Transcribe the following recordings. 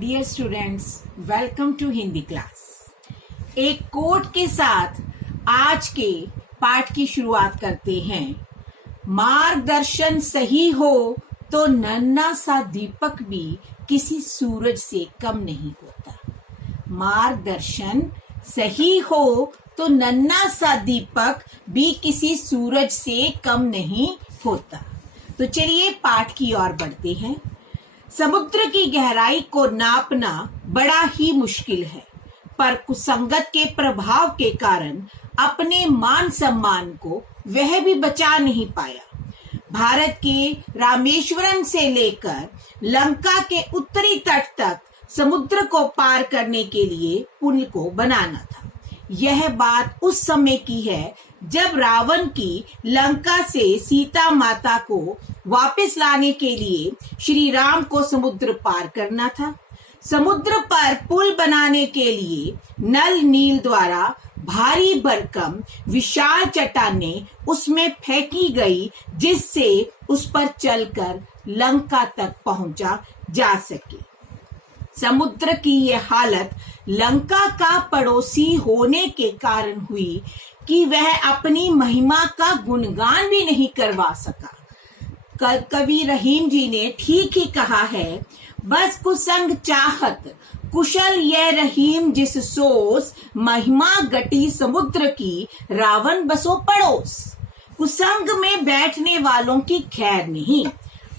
Dear students, welcome to Hindi class. एक quote के साथ आज के पाठ की शुरुआत करते हैं। मार्गदर्शन सही हो तो नन्हा सा दीपक भी किसी सूरज से कम नहीं होता। मार्गदर्शन सही हो तो नन्हा सा दीपक भी किसी सूरज से कम नहीं होता। तो चलिए पाठ की ओर बढ़ते हैं। समुद्र की गहराई को नापना बड़ा ही मुश्किल है, पर कुसंगत के प्रभाव के कारण अपने मान सम्मान को वह भी बचा नहीं पाया। भारत के रामेश्वरम से लेकर लंका के उत्तरी तट तक समुद्र को पार करने के लिए पुल को बनाना था। यह बात उस समय की है जब रावण की लंका से सीता माता को वापस लाने के लिए श्री राम को समुद्र पार करना था। समुद्र पर पुल बनाने के लिए नल नील द्वारा भारी भरकम विशाल चट्टानें उसमें फेंकी गई, जिससे उस पर चलकर लंका तक पहुंचा जा सके। समुद्र की यह हालत लंका का पड़ोसी होने के कारण हुई कि वह अपनी महिमा का गुणगान भी नहीं करवा सका। कवि रहीम जी ने ठीक ही कहा है, बस कुसंग चाहत कुशल यह रहीम जिस सोस, महिमा गटी समुद्र की रावण बसो पड़ोस। कुसंग में बैठने वालों की खैर नहीं।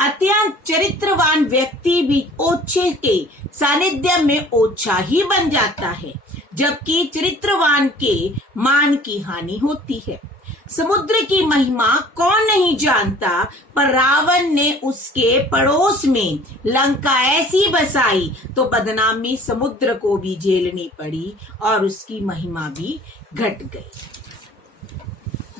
अत्यंत चरित्रवान व्यक्ति भी ओछे के सानिध्य में ओछा ही बन जाता है, जबकि चरित्रवान के मान की हानि होती है। समुद्र की महिमा कौन नहीं जानता, पर रावण ने उसके पड़ोस में लंका ऐसी बसाई तो बदनामी समुद्र को भी झेलनी पड़ी और उसकी महिमा भी घट गई।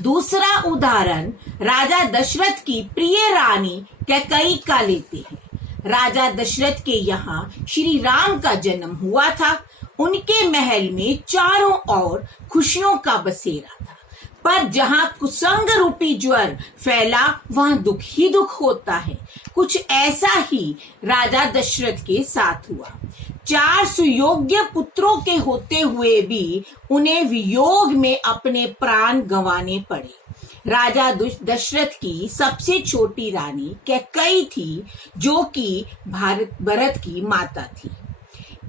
दूसरा उदाहरण राजा दशरथ की प्रिय रानी कैकेयी का लेते हैं। राजा दशरथ के यहाँ श्री राम का जन्म हुआ था। उनके महल में चारों ओर खुशियों का बसेरा था, पर जहाँ कुसंग रूपी ज्वर फैला वहाँ दुख ही दुख होता है। कुछ ऐसा ही राजा दशरथ के साथ हुआ। 4 सुयोग्य पुत्रों के होते हुए भी उन्हें वियोग में अपने प्राण गंवाने पड़े। राजा दशरथ की सबसे छोटी रानी कैकेयी थी, जो कि भरत की माता थी।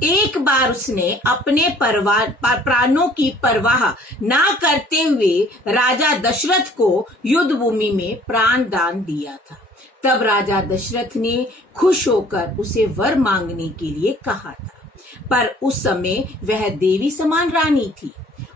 एक बार उसने अपने प्राणों की परवाह ना करते हुए राजा दशरथ को युद्ध भूमि में प्राण दान दिया था। तब राजा दशरथ ने खुश होकर उसे वर मांगने के लिए कहा था, पर उस समय वह देवी समान रानी थी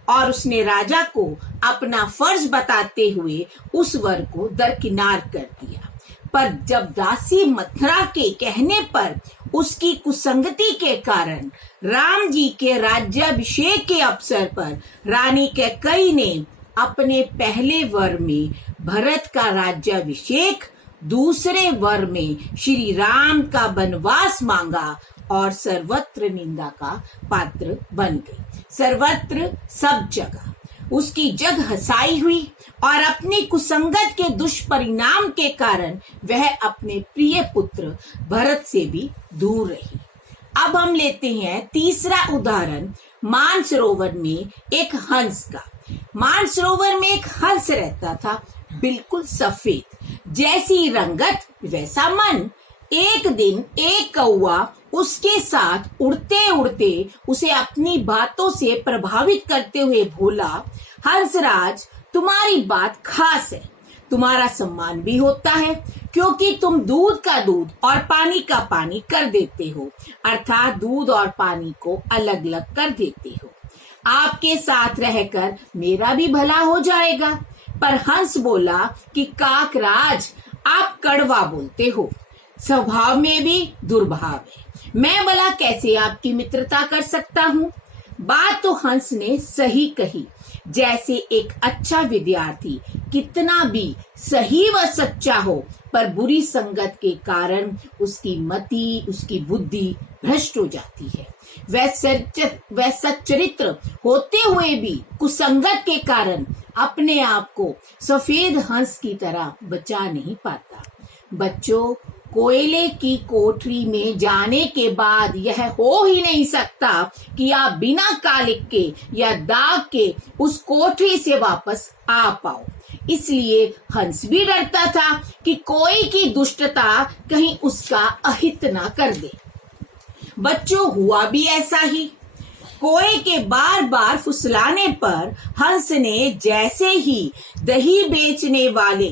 और उसने राजा को अपना फर्ज बताते हुए उस वर को दरकिनार कर दिया। पर जब दासी मथुरा के कहने पर उसकी कुसंगति के कारण राम जी के राज्याभिषेक के अवसर पर रानी कैकेयी ने अपने पहले वर में भरत का राज्याभिषेक, दूसरे वर में श्री राम का वनवास मांगा और सर्वत्र निंदा का पात्र बन गई। सर्वत्र सब जगह उसकी जग हसाई हुई और अपनी कुसंगत के दुष्परिणाम के कारण वह अपने प्रिय पुत्र भरत से भी दूर रही। अब हम लेते हैं तीसरा उदाहरण मानसरोवर में एक हंस का। मानसरोवर में एक हंस रहता था, बिल्कुल सफेद, जैसी रंगत वैसा मन। एक दिन एक कौवा उसके साथ उड़ते उड़ते उसे अपनी बातों से प्रभावित करते हुए बोला, हंसराज, तुम्हारी बात खास है। तुम्हारा सम्मान भी होता है, क्योंकि तुम दूध का दूध और पानी का पानी कर देते हो, अर्थात दूध और पानी को अलग अलग कर देते हो। आपके साथ रहकर मेरा भी भला हो जाएगा। पर हंस बोला कि काकराज, आप कड़वा बोलते हो, स्वभाव में भी दुर्भाव है। मैं भला कैसे आपकी मित्रता कर सकता हूँ। बात तो हंस ने सही कही। जैसे एक अच्छा विद्यार्थी कितना भी सही व सच्चा हो, पर बुरी संगत के कारण उसकी मति, उसकी बुद्धि भ्रष्ट हो जाती है। वह सच्चरित्र होते हुए भी कुसंगत के कारण अपने आप को सफेद हंस की तरह बचा नहीं पाता। बच्चों, कोयले की कोठरी में जाने के बाद यह हो ही नहीं सकता कि आप बिना कालिक के या दाग के उस कोठरी से वापस आ पाओ। इसलिए हंस भी डरता था कि कोई की दुष्टता कहीं उसका अहित ना कर दे। बच्चों, हुआ भी ऐसा ही। कोए के बार बार फुसलाने पर हंस ने जैसे ही दही बेचने वाले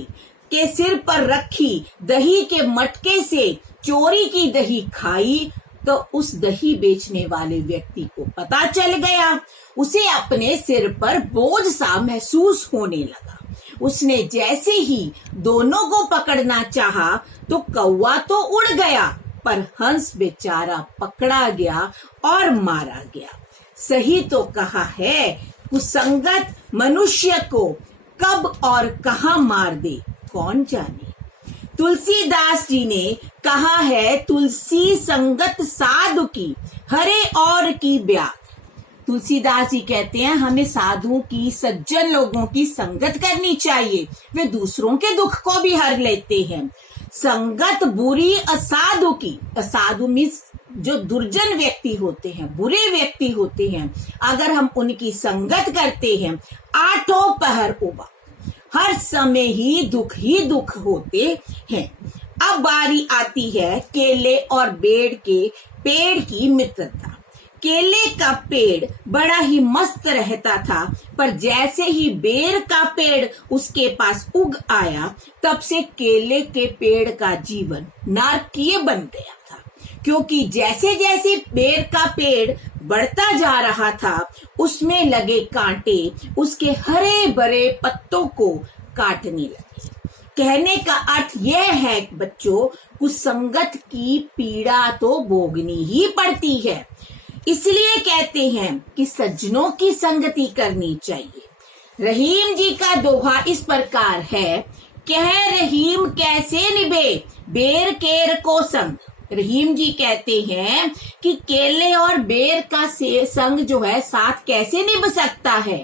के सिर पर रखी दही के मटके से चोरी की दही खाई तो उस दही बेचने वाले व्यक्ति को पता चल गया। उसे अपने सिर पर बोझ सा महसूस होने लगा। उसने जैसे ही दोनों को पकड़ना चाहा तो कौवा तो उड़ गया, पर हंस बेचारा पकड़ा गया और मारा गया। सही तो कहा है, कुसंगत मनुष्य को कब और कहां मार दे कौन जाने। तुलसीदास जी ने कहा है, तुलसी संगत साधु की हरे और की ब्याह। तुलसीदास जी कहते हैं हमें साधुओं की, सज्जन लोगों की संगत करनी चाहिए। वे दूसरों के दुख को भी हर लेते हैं। संगत बुरी असाधु की, असाधु मीन्स जो दुर्जन व्यक्ति होते हैं, बुरे व्यक्ति होते हैं, अगर हम उनकी संगत करते हैं, आठों पहर उबा, हर समय ही दुख होते हैं। अब बारी आती है केले और बेर के पेड़ की मित्रता। केले का पेड़ बड़ा ही मस्त रहता था, पर जैसे ही बेर का पेड़ उसके पास उग आया, तब से केले के पेड़ का जीवन नारकीय बन गया था। क्योंकि जैसे जैसे बेर का पेड़ बढ़ता जा रहा था, उसमें लगे कांटे उसके हरे भरे पत्तों को काटने लगे। कहने का अर्थ यह है बच्चों, कुसंगत की पीड़ा तो भोगनी ही पड़ती है। इसलिए कहते हैं कि सज्जनों की संगति करनी चाहिए। रहीम जी का दोहा इस प्रकार है, कह रहीम कैसे निभे बेर केर को संग। रहीम जी कहते हैं कि केले और बेर का संग जो है साथ कैसे निभ सकता है।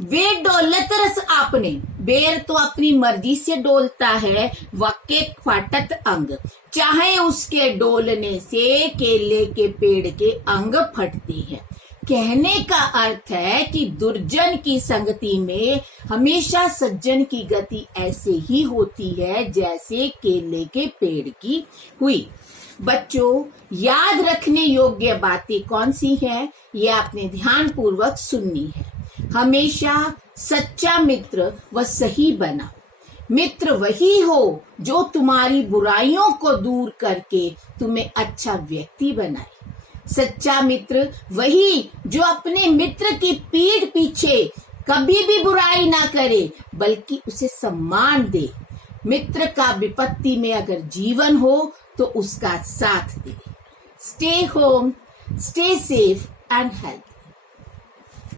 वे डोलत रस आपने, बेर तो अपनी मर्जी से डोलता है, वक्के फाटत अंग, चाहे उसके डोलने से केले के पेड़ के अंग फटते हैं। कहने का अर्थ है कि दुर्जन की संगति में हमेशा सज्जन की गति ऐसे ही होती है जैसे केले के पेड़ की हुई। बच्चों, याद रखने योग्य बातें कौन सी हैं, ये आपने ध्यान पूर्वक सुननी है। हमेशा सच्चा मित्र व सही बनाओ। मित्र वही हो जो तुम्हारी बुराइयों को दूर करके तुम्हें अच्छा व्यक्ति बनाए। सच्चा मित्र वही जो अपने मित्र की पीठ पीछे कभी भी बुराई ना करे, बल्कि उसे सम्मान दे। मित्र का विपत्ति में अगर जीवन हो तो उसका साथ दे। Stay home, stay safe and healthy.